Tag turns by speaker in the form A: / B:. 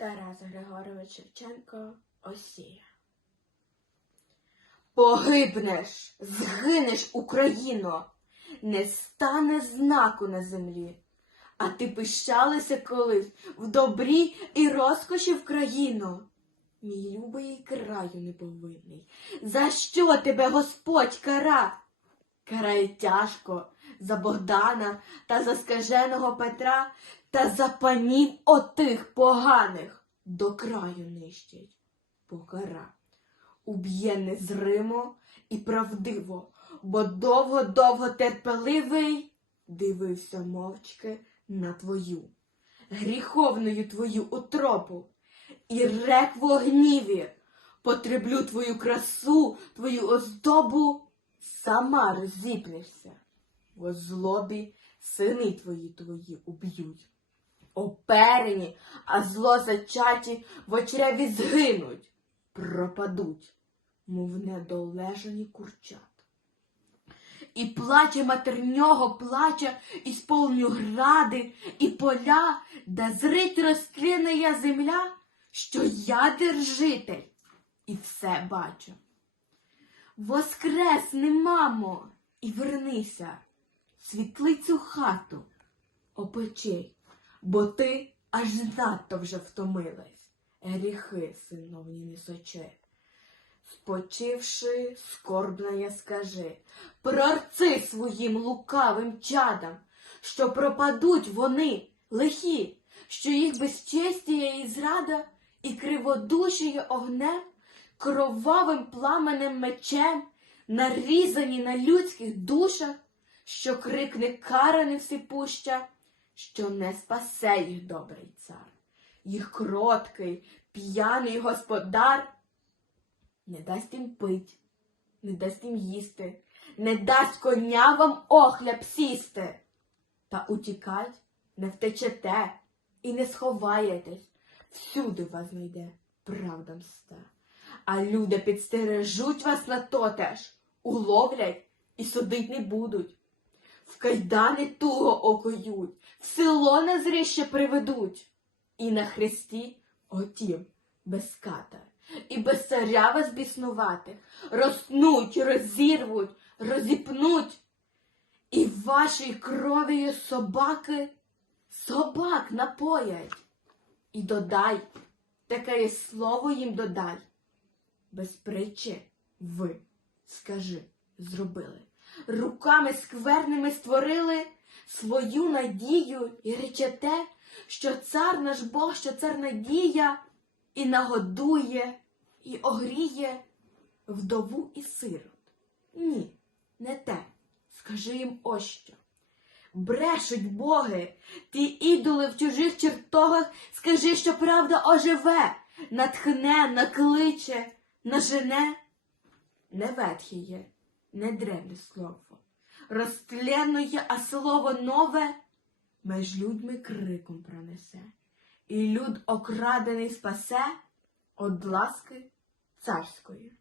A: Тарас Григорович Шевченко Осія. Погибнеш, згинеш, Україно, не стане знаку на землі. А ти пищалися колись в добрі і розкоші в країну. Мій любий краю неповинний. За що тебе Господь кара? Карає тяжко за Богдана та за скаженого Петра та за панів отих поганих до краю нищить. Покара. Уб'є незримо і правдиво, бо довго-довго терпеливий дивився мовчки на твою, гріховною твою утропу, і рек в гніві, потреблю твою красу, твою оздобу, сама розіпнешся. В злобі сини твої твої уб'ють. Оперені, а зло зачаті в очреві згинуть, пропадуть, мов недолежані курчат. І плаче матернього, плаче, і сповню гради, і поля, де зрить розтлінея земля, що я держитель, і все бачу. Воскресни, мамо, і вернися, світлицю хату опечи, бо ти аж надто вже втомилась, гріхи синовні несочи. Спочивши, скорбна я скажи, прорци своїм лукавим чадам, що пропадуть вони лихі, що їх безчестія і зрада, і криводушіє огнем, кровавим пламенем мечем, нарізані на людських душах, що крикне кара невсипуща, що не спасе їх добрий цар, їх кроткий, п'яний господар не дасть їм пить, не дасть їм їсти, не дасть коня вам охляб сісти. Та утікать не втечете і не сховаєтесь, всюди вас знайде правда мста. А люди підстережуть вас на то теж, уловлять і судить не будуть. В кайдани туго окоють, в село на зрище приведуть, і на хресті отім без ката, і без царя вас біснувати, розтнуть, розірвуть, розіпнуть, і вашій кров'ю собаки собак напоять. І додай, таке слово їм додай. Без притчі ви, скажи, зробили. Руками скверними створили свою надію і речете, що цар наш Бог, що цар надія, і нагодує, і огріє вдову і сирот. Ні, не те. Скажи їм ось що. Брешуть боги, ті ідоли в чужих чертогах, скажи, що правда оживе, натхне, накличе, нажене. Не ветхіє, не древнє слово, розтленує, а слово нове меж людьми криком пронесе, і люд окрадений спасе од ласки царської.